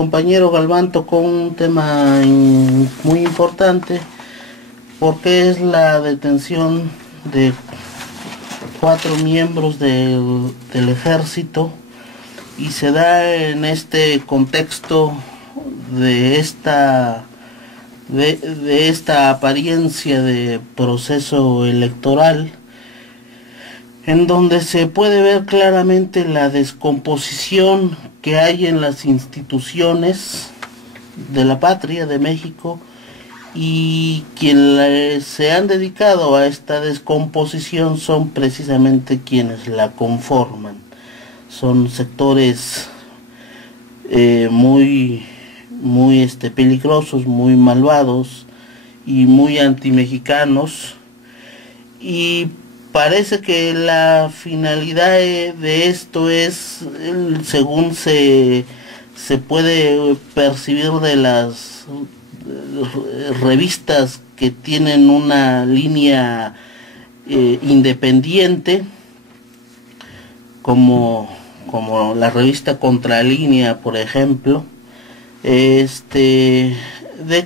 compañero Galván tocó un tema muy importante, porque es la detención de 4 miembros del ejército, y se da en este contexto de esta apariencia de proceso electoral, en donde se puede ver claramente la descomposición que hay en las instituciones de la patria de México, y quienes se han dedicado a esta descomposición son precisamente quienes la conforman. Son sectores muy peligrosos, muy malvados y muy antimexicanos, y parece que la finalidad de esto es, según se puede percibir de las revistas que tienen una línea independiente, como la revista Contralínea, por ejemplo, de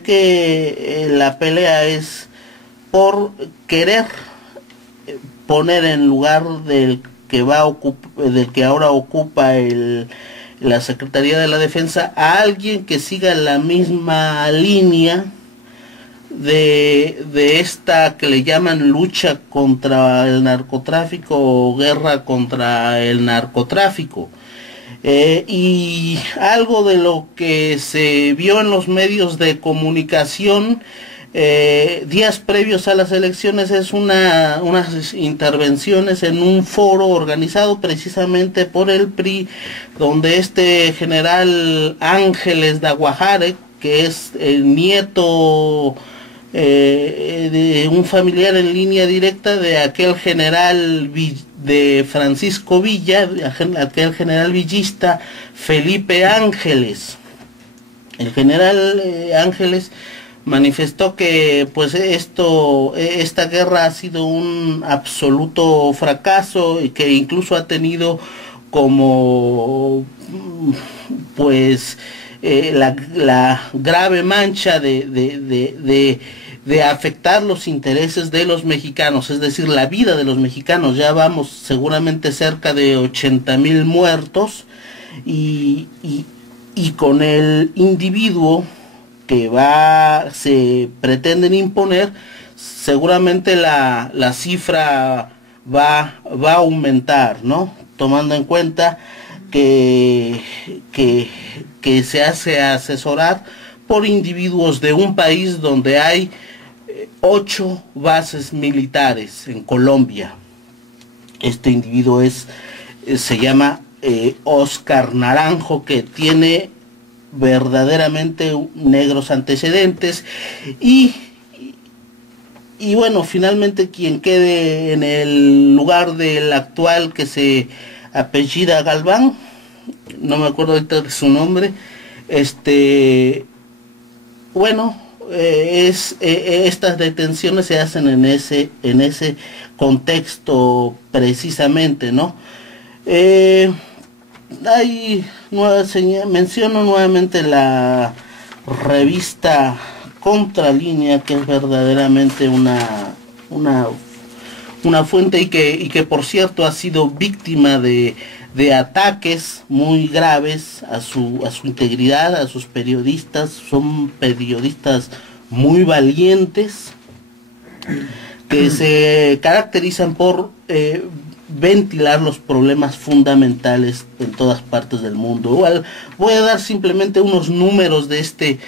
que la pelea es por querer poner en lugar del que ahora ocupa la Secretaría de la Defensa a alguien que siga la misma línea de esta que le llaman lucha contra el narcotráfico o guerra contra el narcotráfico. Y algo de lo que se vio en los medios de comunicación días previos a las elecciones es unas intervenciones en un foro organizado precisamente por el PRI, donde este general Ángeles de Aguajare, que es el nieto de un familiar en línea directa de aquel general de Francisco Villa, aquel general villista Felipe Ángeles. El general Ángeles manifestó que pues esta guerra ha sido un absoluto fracaso, y que incluso ha tenido como pues la grave mancha de afectar los intereses de los mexicanos, es decir, la vida de los mexicanos. Ya vamos seguramente cerca de 80,000 muertos, y con el individuo que se pretenden imponer, seguramente la cifra va a aumentar, ¿no? Tomando en cuenta que se hace asesorar por individuos de un país donde hay 8 bases militares en Colombia. Este individuo se llama Oscar Naranjo, que tiene verdaderamente negros antecedentes, y bueno, finalmente quien quede en el lugar del actual, que se apellida Galván, no me acuerdo ahorita de su nombre, bueno, estas detenciones se hacen en ese contexto precisamente, ¿no? Menciono nuevamente la revista Contralínea, que es verdaderamente una fuente, y que por cierto ha sido víctima de ataques muy graves a su integridad, a sus periodistas. Son periodistas muy valientes, que se caracterizan por ventilar los problemas fundamentales en todas partes del mundo. Igual voy a dar simplemente unos números de este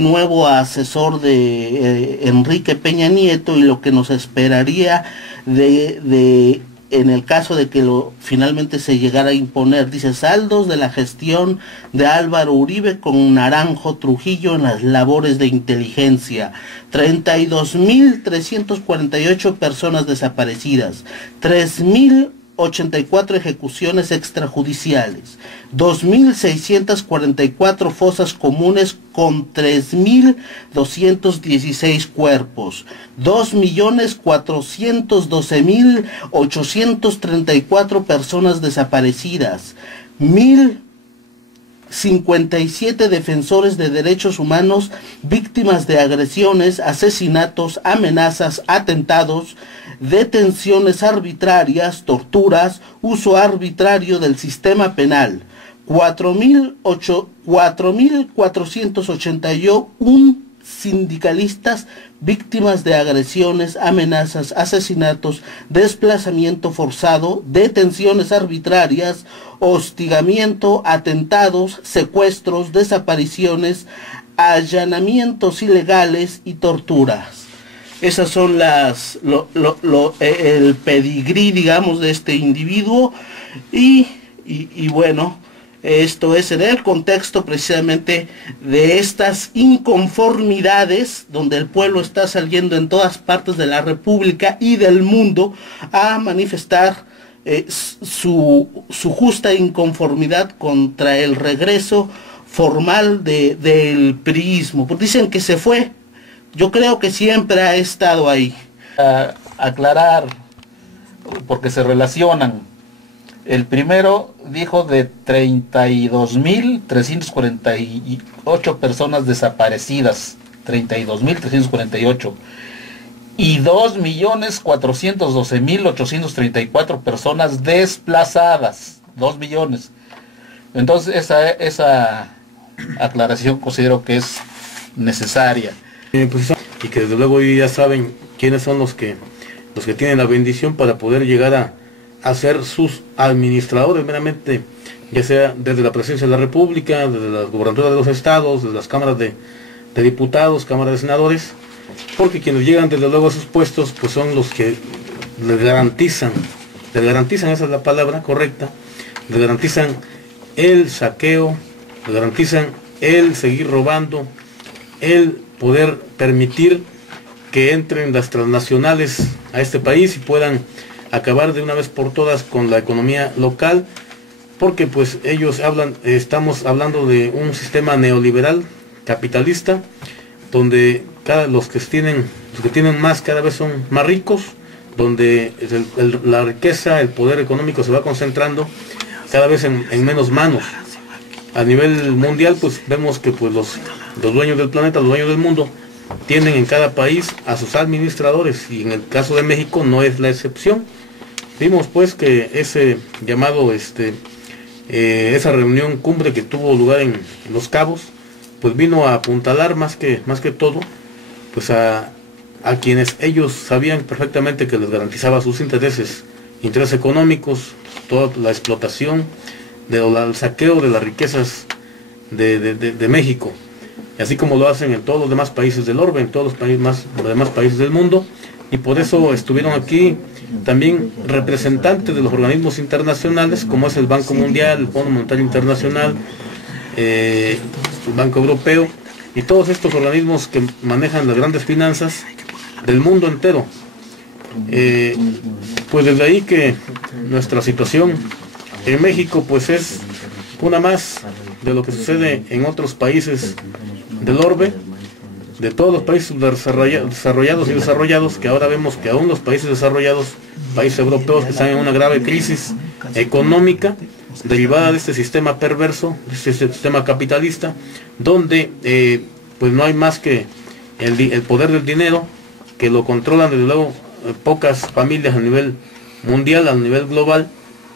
nuevo asesor de Enrique Peña Nieto, y lo que nos esperaría en el caso de que finalmente se llegara a imponer. Dice: saldos de la gestión de Álvaro Uribe con Naranjo Trujillo en las labores de inteligencia: 32,348 personas desaparecidas, 3,084 ejecuciones extrajudiciales, 2,644 fosas comunes con 3,216 cuerpos, 2,412,834 personas desaparecidas, 57 defensores de derechos humanos víctimas de agresiones, asesinatos, amenazas, atentados, detenciones arbitrarias, torturas, uso arbitrario del sistema penal. 4.481 sindicalistas víctimas de agresiones, amenazas, asesinatos, desplazamiento forzado, detenciones arbitrarias, hostigamiento, atentados, secuestros, desapariciones, allanamientos ilegales y torturas. Esas son el pedigrí, digamos, de este individuo y bueno, esto es en el contexto precisamente de estas inconformidades, donde el pueblo está saliendo en todas partes de la República y del mundo a manifestar su justa inconformidad contra el regreso formal del priismo. Porque dicen que se fue, yo creo que siempre ha estado ahí. Aclarar, porque se relacionan. El primero dijo de 32.348 personas desaparecidas, 32.348, y 2.412.834 personas desplazadas, 2 millones. Entonces esa aclaración considero que es necesaria. Y que desde luego ya saben quiénes son los que tienen la bendición para poder llegar a ser sus administradores meramente, ya sea desde la presidencia de la República, desde las gubernaturas de los estados, desde las cámaras de diputados, cámaras de senadores, porque quienes llegan desde luego a esos puestos pues son los que les garantizan, esa es la palabra correcta, les garantizan el saqueo, les garantizan el seguir robando, el poder permitir que entren las transnacionales a este país y puedan acabar de una vez por todas con la economía local, porque pues ellos estamos hablando de un sistema neoliberal capitalista, donde los que tienen más cada vez son más ricos, donde la riqueza, el poder económico se va concentrando cada vez en menos manos. A nivel mundial pues vemos que pues los dueños del planeta, los dueños del mundo, tienen en cada país a sus administradores, y en el caso de México no es la excepción. Vimos pues que ese llamado, esa reunión cumbre que tuvo lugar en Los Cabos, pues vino a apuntalar más que todo, pues a quienes ellos sabían perfectamente que les garantizaba sus intereses económicos, toda la explotación, el saqueo de las riquezas de México, así como lo hacen en todos los demás países del orbe, en todos los demás países del mundo. Y por eso estuvieron aquí también representantes de los organismos internacionales, como es el Banco Mundial, el Fondo Monetario Internacional, el Banco Europeo, y todos estos organismos que manejan las grandes finanzas del mundo entero. Pues desde ahí que nuestra situación en México pues es una más de lo que sucede en otros países del orbe, de todos los países desarrollados y desarrollados, que ahora vemos que aún los países desarrollados, países europeos que están en una grave crisis económica derivada de este sistema perverso, de este sistema capitalista, donde pues no hay más que el poder del dinero, que lo controlan desde luego pocas familias a nivel mundial, a nivel global.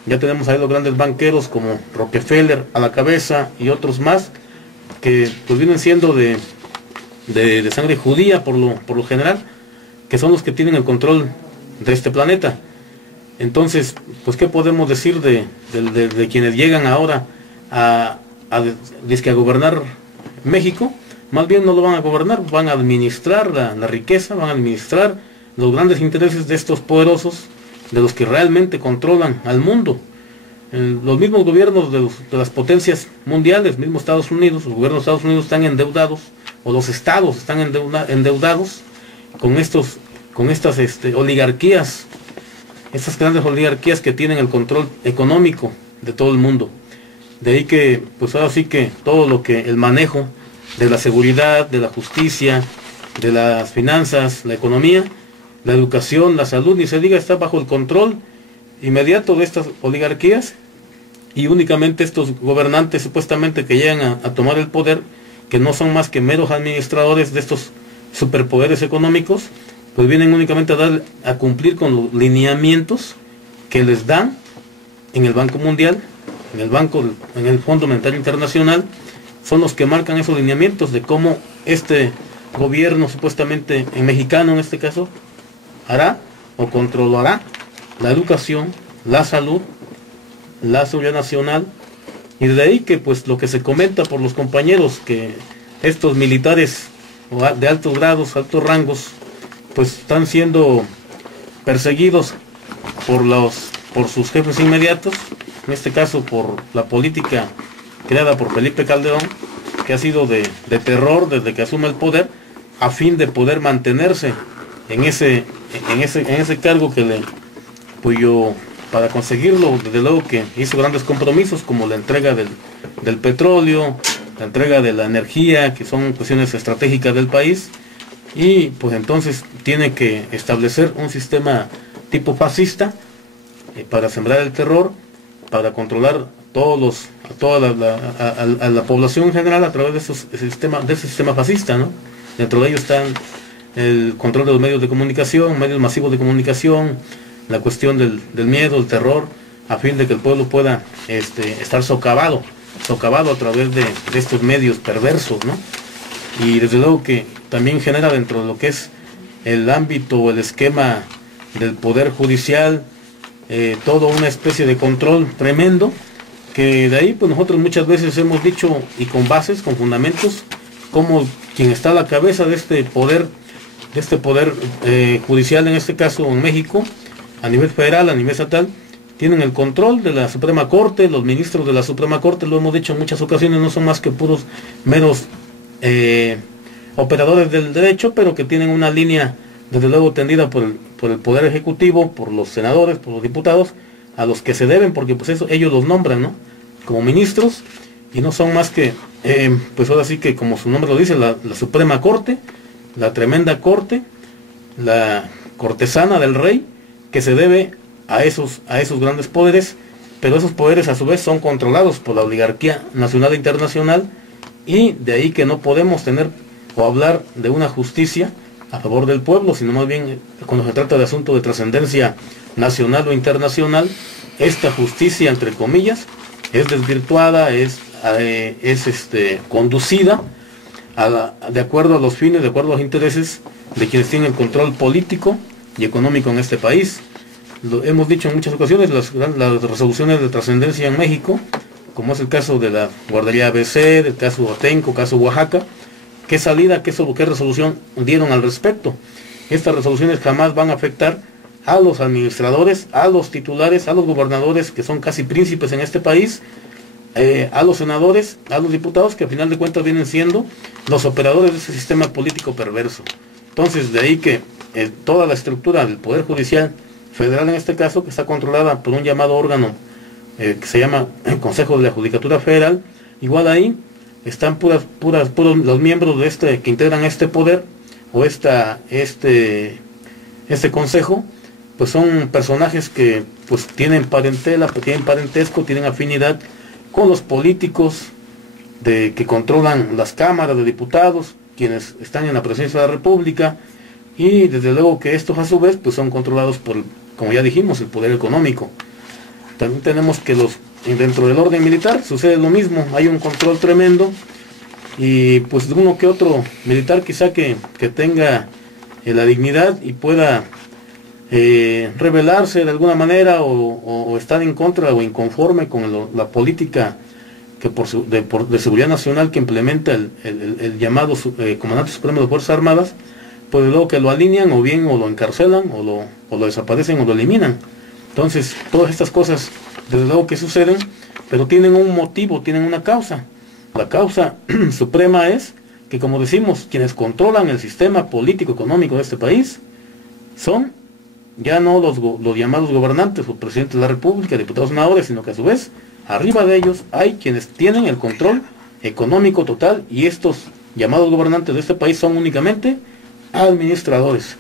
Ya tenemos ahí los grandes banqueros como Rockefeller a la cabeza y otros más, que pues vienen siendo de sangre judía por lo general, que son los que tienen el control de este planeta. Entonces, pues qué podemos decir de quienes llegan ahora a gobernar México. Más bien no lo van a gobernar, van a administrar la riqueza, van a administrar los grandes intereses de estos poderosos, de los que realmente controlan al mundo. Los mismos gobiernos de las potencias mundiales, mismo Estados Unidos, los gobiernos de Estados Unidos están endeudados, o los estados están endeudados con estas oligarquías, estas grandes oligarquías que tienen el control económico de todo el mundo. De ahí que, pues ahora sí que todo lo que el manejo de la seguridad, de la justicia, de las finanzas, la economía, la educación, la salud, ni se diga, está bajo el control inmediato de estas oligarquías, y únicamente estos gobernantes supuestamente que llegan a tomar el poder, que no son más que meros administradores de estos superpoderes económicos, pues vienen únicamente a cumplir con los lineamientos que les dan en el Banco Mundial, en el Fondo Monetario Internacional. Son los que marcan esos lineamientos de cómo este gobierno supuestamente en mexicano en este caso hará o controlará la educación, la salud, la seguridad nacional, y de ahí que pues lo que se comenta por los compañeros, que estos militares de altos grados, altos rangos, pues están siendo perseguidos por sus jefes inmediatos, en este caso por la política creada por Felipe Calderón, que ha sido de terror desde que asume el poder, a fin de poder mantenerse en ese cargo para conseguirlo, desde luego que hizo grandes compromisos como la entrega del petróleo, la entrega de la energía, que son cuestiones estratégicas del país, y pues entonces tiene que establecer un sistema tipo fascista para sembrar el terror, para controlar a la población en general a través de ese sistema fascista, ¿no? Dentro de ellos están el control de los medios de comunicación, medios masivos de comunicación, la cuestión del miedo, el terror, a fin de que el pueblo pueda estar socavado a través de estos medios perversos, ¿no? Y desde luego que también genera dentro de lo que es el ámbito o el esquema del poder judicial toda una especie de control tremendo, que de ahí pues nosotros muchas veces hemos dicho, y con bases, con fundamentos, como quien está a la cabeza de este poder judicial, en este caso en México, a nivel federal, a nivel estatal, tienen el control de la Suprema Corte. Los ministros de la Suprema Corte, lo hemos dicho en muchas ocasiones, no son más que puros meros operadores del derecho, pero que tienen una línea desde luego tendida por el Poder Ejecutivo, por los senadores, por los diputados, a los que se deben, porque pues eso ellos los nombran, ¿no?, como ministros, y no son más que, pues ahora sí que como su nombre lo dice, la Suprema Corte, la tremenda corte, la cortesana del rey, que se debe a esos grandes poderes, pero esos poderes a su vez son controlados por la oligarquía nacional e internacional, y de ahí que no podemos tener o hablar de una justicia a favor del pueblo, sino más bien cuando se trata de asuntos de trascendencia nacional o internacional, esta justicia, entre comillas, es desvirtuada, es conducida de acuerdo a los fines, de acuerdo a los intereses de quienes tienen el control político y económico en este país. Lo hemos dicho en muchas ocasiones, las resoluciones de trascendencia en México, como es el caso de la guardería ABC, del caso Atenco, caso Oaxaca, ¿qué salida, qué resolución dieron al respecto? Estas resoluciones jamás van a afectar a los administradores, a los titulares, a los gobernadores, que son casi príncipes en este país, a los senadores, a los diputados, que al final de cuentas vienen siendo los operadores de ese sistema político perverso. Entonces, de ahí que toda la estructura del Poder Judicial Federal, en este caso, que está controlada por un llamado órgano que se llama el Consejo de la Judicatura Federal, igual ahí están puros los miembros que integran este poder, o este consejo, pues son personajes que pues tienen parentesco, tienen afinidad con los políticos que controlan las cámaras de diputados, quienes están en la presidencia de la República, y desde luego que estos a su vez pues son controlados por, como ya dijimos, el poder económico. También tenemos que dentro del orden militar sucede lo mismo, hay un control tremendo, y pues de uno que otro militar quizá que tenga la dignidad y pueda rebelarse de alguna manera o estar en contra o inconforme con la política de seguridad nacional que implementa el llamado Comandante Supremo de las Fuerzas Armadas, pues luego que lo alinean o lo encarcelan o lo desaparecen o lo eliminan. Entonces todas estas cosas desde luego que suceden, pero tienen un motivo, tienen una causa. La causa suprema es que, como decimos, quienes controlan el sistema político económico de este país son ya no los llamados gobernantes o presidentes de la República, diputados, senadores, sino que a su vez arriba de ellos hay quienes tienen el control económico total, y estos llamados gobernantes de este país son únicamente administradores.